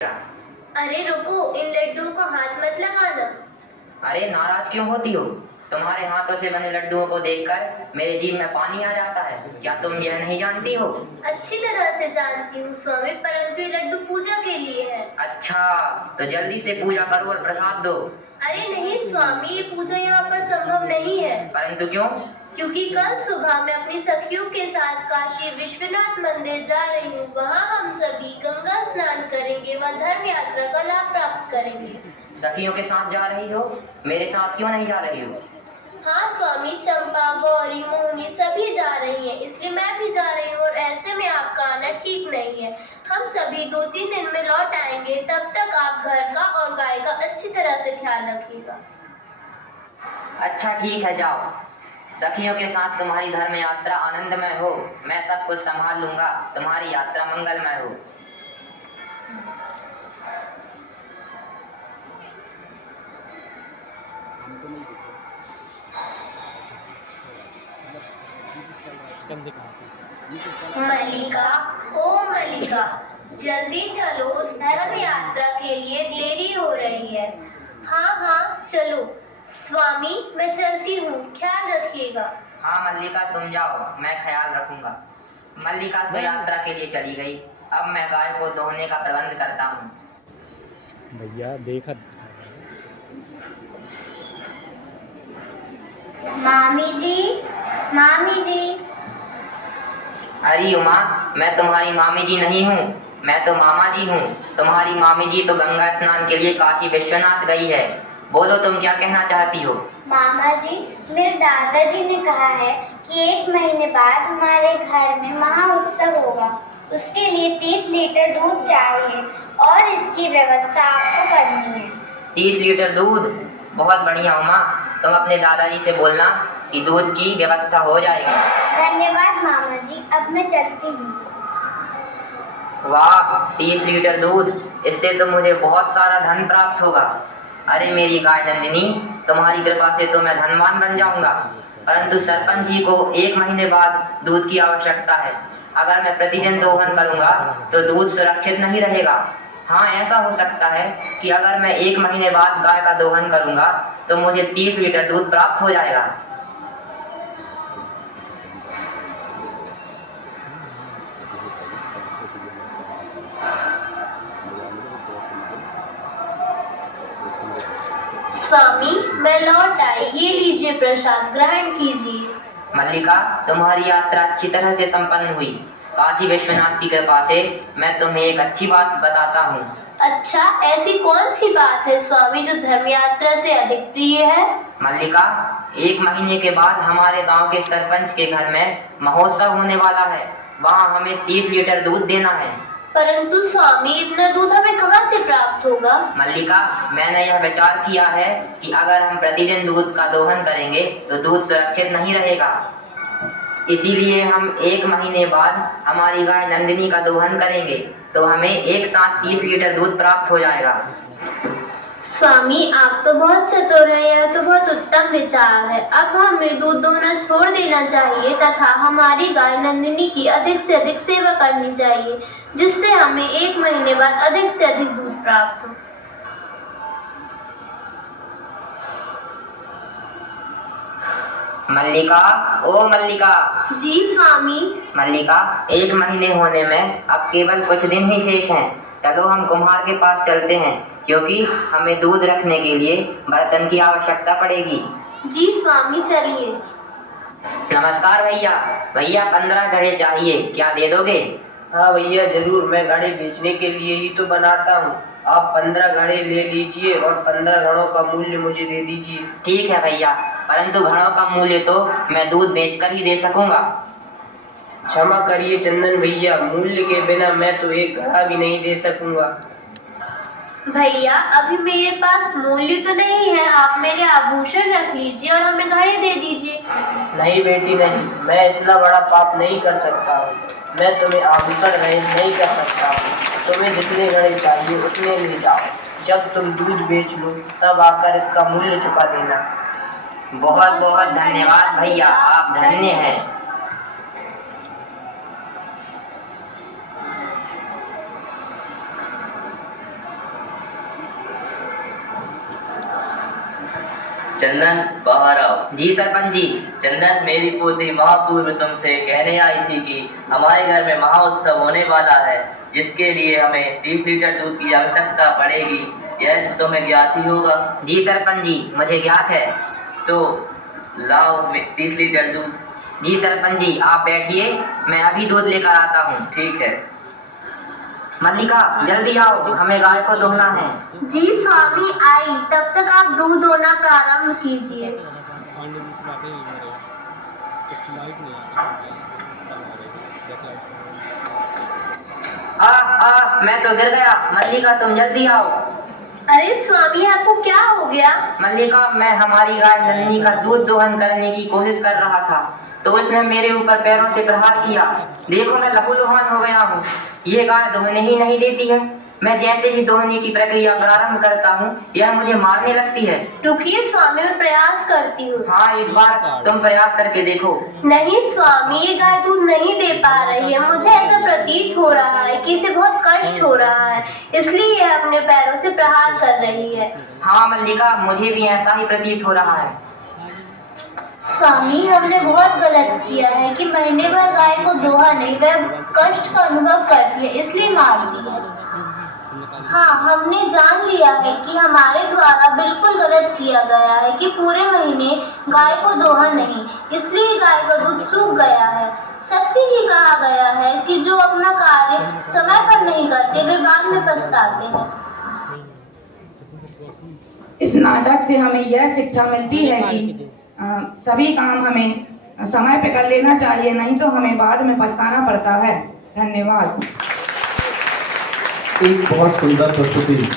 अरे रुको, इन लड्डुओं को हाथ मत लगाना। अरे नाराज क्यों होती हो? तुम्हारे हाथों से बने लड्डुओं को देखकर मेरे जीभ में पानी आ जाता है। क्या तुम यह नहीं जानती हो? अच्छी तरह से जानती हूँ स्वामी, परंतु ये लड्डू पूजा के लिए है। अच्छा, तो जल्दी से पूजा करो और प्रसाद दो। अरे नहीं स्वामी, ये पूजा यहाँ पर संभव नहीं है। परंतु क्यों? क्योंकि कल सुबह मैं अपनी सखियों के साथ काशी विश्वनाथ मंदिर जा रही हूँ। वहाँ हम सभी गंगा स्नान करेंगे व धर्म यात्रा का लाभ प्राप्त करेंगे। सखियों के साथ जा रही हो? मेरे साथ क्यों नहीं जा रही हो? हाँ स्वामी, चंपा, गौरी, मोहिनी सभी जा रही हैं, इसलिए मैं भी जा रही हूँ और ऐसे में आपका आना ठीक नहीं है। हम सभी 2-3 दिन में लौट आएंगे, तब तक आप घर का और गाय का अच्छी तरह से ख्याल रखिएगा। अच्छा ठीक है, जाओ। सखियों के साथ तुम्हारी धर्म यात्रा आनंदमय हो। मैं सब कुछ संभाल लूंगा। तुम्हारी यात्रा मंगलमय हो। मल्लिका, ओ मल्लिका, जल्दी चलो, धर्म यात्रा के लिए देरी हो रही है। हाँ हाँ चलो। स्वामी मैं चलती हूँ, ख्याल रखिएगा। हाँ मल्लिका, तुम जाओ, मैं ख्याल रखूंगा। मल्लिका तो यात्रा के लिए चली गई। अब मैं गाय को दोहने का प्रबंध करता हूँ। भैया देखा। मामी जी, मामी जी। अरे उमा, मैं तुम्हारी मामी जी नहीं हूँ, मैं तो मामा जी हूँ। तुम्हारी मामी जी तो गंगा स्नान के लिए काशी विश्वनाथ गई है। बोलो तुम क्या कहना चाहती हो? मामा जी, मेरे दादाजी ने कहा है कि 1 महीने बाद हमारे घर में महा उत्सव होगा। उसके लिए 30 लीटर दूध चाहिए और इसकी व्यवस्था आपको करनी है। 30 लीटर दूध? बहुत बढ़िया उमा, तुम अपने दादाजी से बोलना कि दूध की व्यवस्था हो जाएगी। धन्यवाद मामा जी, अब मैं चलती हूँ। वाह, 30 लीटर दूध, इससे तो मुझे बहुत सारा धन प्राप्त होगा। अरे मेरी गाय नंदिनी, तुम्हारी कृपा से तो मैं धनवान बन जाऊंगा। परंतु सरपंच जी को 1 महीने बाद दूध की आवश्यकता है। अगर मैं प्रतिदिन दोहन करूंगा तो दूध सुरक्षित नहीं रहेगा। हाँ, ऐसा हो सकता है कि अगर मैं 1 महीने बाद गाय का दोहन करूंगा तो मुझे 30 लीटर दूध प्राप्त हो जाएगा। स्वामी मैं लौट आई, ये लीजिए प्रसाद, ग्रहण कीजिए। मल्लिका, तुम्हारी यात्रा अच्छी तरह से संपन्न हुई। काशी विश्वनाथ की कृपा से मैं तुम्हें एक अच्छी बात बताता हूँ। अच्छा, ऐसी कौन सी बात है स्वामी जो धर्म यात्रा से अधिक प्रिय है? मल्लिका, 1 महीने के बाद हमारे गांव के सरपंच के घर में महोत्सव होने वाला है। वहाँ हमें 30 लीटर दूध देना है। परंतु स्वामी, इतना दूध हमें कहाँ से प्राप्त होगा? मल्लिका, मैंने यह विचार किया है कि अगर हम प्रतिदिन दूध का दोहन करेंगे तो दूध सुरक्षित नहीं रहेगा। इसीलिए हम 1 महीने बाद हमारी गाय नंदिनी का दोहन करेंगे तो हमें एक साथ 30 लीटर दूध प्राप्त हो जाएगा। स्वामी आप तो बहुत चतुर हैं, यह तो बहुत उत्तम विचार है। अब हमें दूध दोहना छोड़ देना चाहिए तथा हमारी गाय नंदिनी की अधिक से अधिक सेवा करनी चाहिए, जिससे हमें 1 महीने बाद अधिक से अधिक दूध प्राप्त हो। मल्लिका, ओ मल्लिका। जी स्वामी। मल्लिका, 1 महीने होने में अब केवल कुछ दिन ही शेष हैं। चलो हम कुम्हार के पास चलते हैं, क्योंकि हमें दूध रखने के लिए बर्तन की आवश्यकता पड़ेगी। जी स्वामी, चलिए। नमस्कार भैया। भैया 15 घड़े चाहिए, क्या दे दोगे? हाँ भैया जरूर, मैं घड़े बेचने के लिए ही तो बनाता हूँ। आप 15 घड़े ले लीजिए और 15 घड़ों का मूल्य मुझे दे दीजिए। ठीक है भैया, परंतु घड़ों का मूल्य तो मैं दूध बेचकर ही दे सकूंगा। क्षमा करिए चंदन भैया, मूल्य के बिना मैं तो एक घड़ा भी नहीं दे सकूंगा। भैया अभी मेरे पास मूल्य तो नहीं है, आप मेरे आभूषण रख लीजिए और हमें घड़े दे दीजिए। नहीं बेटी नहीं, मैं इतना बड़ा पाप नहीं कर सकता हूँ। मैं तुम्हें आभूषण रहित नहीं कर सकता हूँ। तुम्हें जितने घड़े चाहिए उतने ले जाओ। जब तुम दूध बेच लो तब आकर इसका मूल्य चुका देना। बहुत बहुत धन्यवाद भैया, आप धन्य हैं। चंदन बाहर आओ। जी सरपंच जी। चंदन, मेरी पोती महापूर्व तुमसे कहने आई थी कि हमारे घर में महाउत्सव होने वाला है, जिसके लिए हमें 30 लीटर दूध की आवश्यकता पड़ेगी। यह तो तुम्हें ज्ञात ही होगा। जी सरपंच जी, मुझे ज्ञात है। तो लाओ 30 लीटर दूध। जी सरपंच जी, आप बैठिए, मैं अभी दूध लेकर आता हूँ। ठीक है। मल्लिका, जल्दी आओ, हमें गाय को दोहना है। जी स्वामी आई, तब तक आप दूध दोना प्रारंभ कीजिए। पांडे जी से बातें ही हो रही हैं। इसकी लाइट नहीं आ मैं तो गिर गया। मल्लिका, तुम जल्दी आओ। अरे स्वामी, आपको क्या हो गया? मल्लिका, मैं हमारी गाय नंदिनी का दूध दोहन करने की कोशिश कर रहा था, तो उसने मेरे ऊपर पैरों से प्रहार किया। देखो, मैं लहूलुहान हो गया हूँ। ये गाय दोहने ही नहीं देती है। मैं जैसे ही दोहने की प्रक्रिया प्रारंभ करता हूँ, यह मुझे मारने लगती है। रुकिए स्वामी, मैं प्रयास करती हूँ। हाँ, एक बार तुम प्रयास करके देखो। नहीं स्वामी, ये गाय दूध नहीं दे पा रही है। मुझे ऐसा प्रतीत हो रहा है कि इसे बहुत कष्ट हो रहा है, इसलिए यह अपने पैरों से प्रहार कर रही है। हाँ मल्लिका, मुझे भी ऐसा ही प्रतीत हो रहा है। स्वामी, हमने बहुत गलत किया है कि महीने भर गाय को दोहा नहीं, वह कष्ट का अनुभव करती है, इसलिए मारती है। हाँ, हमने जान लिया है कि हमारे द्वारा बिल्कुल गलत किया गया है कि पूरे महीने गाय को दोहा नहीं, इसलिए गाय का दूध सूख गया है। सत्य ही कहा गया है कि जो अपना कार्य समय पर नहीं करते, वे बाद में पछताते हैं। इस नाटक से हमें यह शिक्षा मिलती है कि सभी काम हमें समय पे कर लेना चाहिए, नहीं तो हमें बाद में पछताना पड़ता है। धन्यवाद। एक बहुत सुंदर प्रस्तुति।